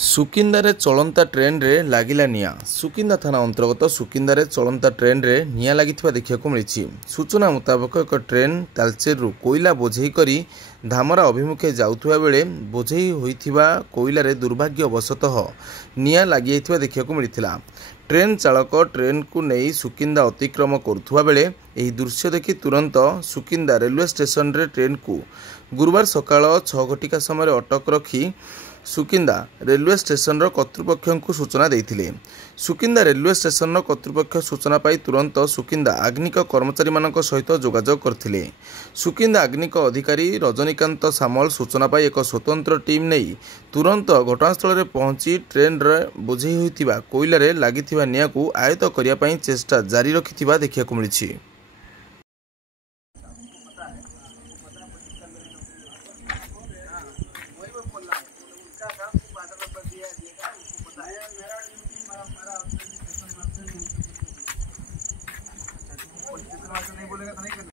ସୁକିନ୍ଦାରେ ଚଳନ୍ତା ଟ୍ରେନ୍ରେ ଲାଗିଲା ନିଆଁ। ସୁକିନ୍ଦା ଥାନା ଅନ୍ତର୍ଗତ ସୁକିନ୍ଦାରେ ଚଳନ୍ତା ଟ୍ରେନ୍ରେ ନିଆଁ ଲାଗିଥିବା ଦେଖିବାକୁ ମିଳିଛି। ସୂଚନା ମୁତାବକ ଏକ ଟ୍ରେନ୍ ତାଳଚେରରୁ କୋଇଲା ବୋଝେଇ କରି ଧାମରା ଅଭିମୁଖେ ଯାଉଥିବା ବେଳେ ବୋଝେଇ ହୋଇଥିବା କୋଇଲାରେ ଦୁର୍ଭାଗ୍ୟବଶତଃ ନିଆଁ ଲାଗିଯାଇଥିବା ଦେଖିବାକୁ ମିଳିଥିଲା। ଟ୍ରେନ୍ ଚାଳକ ଟ୍ରେନ୍କୁ ନେଇ ସୁକିନ୍ଦା ଅତିକ୍ରମ କରୁଥିବା ବେଳେ ଏହି ଦୃଶ୍ୟ ଦେଖି ତୁରନ୍ତ ସୁକିନ୍ଦା ରେଲୱେ ଷ୍ଟେସନରେ ଟ୍ରେନ୍କୁ ଗୁରୁବାର ସକାଳ 6 ଘଟିକା ସମୟରେ ଅଟକ ରଖି ସୁକିନ୍ଦା ରେଲୱେ ଷ୍ଟେସନର କର୍ତ୍ତୃପକ୍ଷଙ୍କୁ ସୂଚନା ଦେଇଥିଲେ। ସୁକିନ୍ଦା ରେଲୱେ ଷ୍ଟେସନର କର୍ତ୍ତୃପକ୍ଷ ସୂଚନା ପାଇ ତୁରନ୍ତ ସୁକିନ୍ଦା ଆଗ୍ନିକ କର୍ମଚାରୀମାନଙ୍କ ସହିତ ଯୋଗାଯୋଗ କରିଥିଲେ। ସୁକିନ୍ଦା ଆଗ୍ନିକ ଅଧିକାରୀ ରଜନୀକାନ୍ତ ସାମଲ ସୂଚନା ପାଇ ଏକ ସ୍ୱତନ୍ତ୍ର ଟିମ୍ ନେଇ ତୁରନ୍ତ ଘଟଣାସ୍ଥଳରେ ପହଞ୍ଚି ଟ୍ରେନ୍ରେ ବୋଝେଇ ହୋଇଥିବା କୋଇଲାରେ ଲାଗିଥିବା ନିଆଁକୁ ଆୟତ୍ତ କରିବା ପାଇଁ ଚେଷ୍ଟା ଜାରି ରଖିଥିବା ଦେଖିବାକୁ ମିଳିଛି। नहीं बोलेगा तो नहीं